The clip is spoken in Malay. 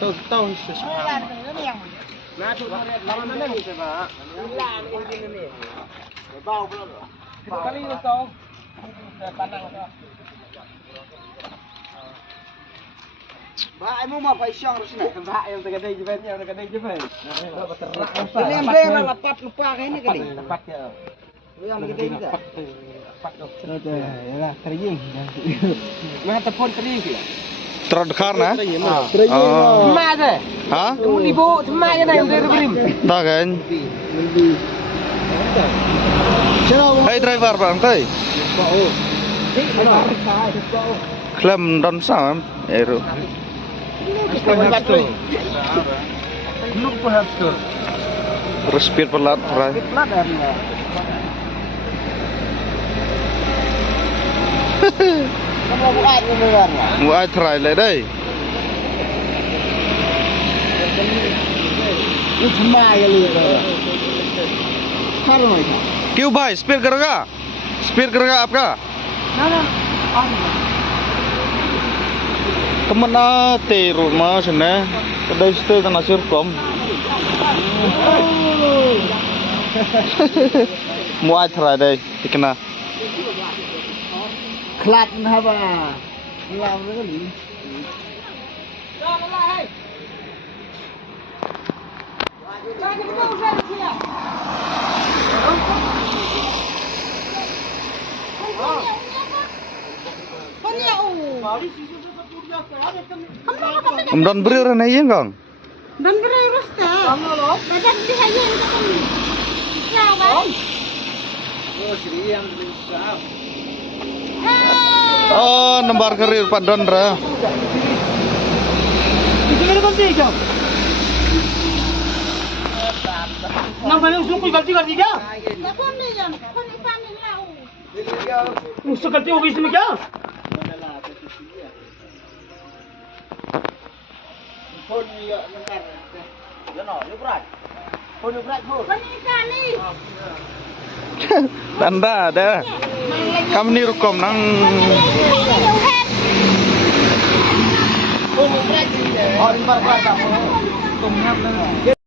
Tahu sesuatu. Nah, tu lama mana ni sebab? Lama ni. Bau pula. Kali tu tahu. Pandang tu. Ba em mau phải xong rồi xin ba em cái đây về nhau cái đây chứ về. Em về là pat lupa cái này cái này. Pat ke. Yang cái đây ke. Pat tu. Betul. Yalah, kering. Mana telefon kering ke? Terdekar na? Oh. Mak ke? Ha? Kamu dibawa semak je dah yang dari Brim. Tak kan? Hey driver bang tay. Klem don sao em? Eru. Terus speed pelat, right? Kamu buat ni benar. Muai try lại đây. Ini cuma ya lihat. Kalau ni. क्यों भाई स्पीड करेगा आपका ना ना kemana te rumah sana kedai stay tanah sirkom muai try đây dikena kelat apa hilang ke ni dan beri orang aja kang Dan beri rosta. Badan di hayang itu kan. Ya, kan? Oh, sini yang besar. oh nembar karir padon ra Itu kan kan dia. Nang paling suku ganti dia. Aku ni yang, kau ni panik lau. Musuh ganti orang sini ke? Phone ni bentar. Ya no, ni berat. Phone berat pun. Kau ni ikan ni. tanda ada kami ni rukom nang Oh, berat. Oh, ni berat.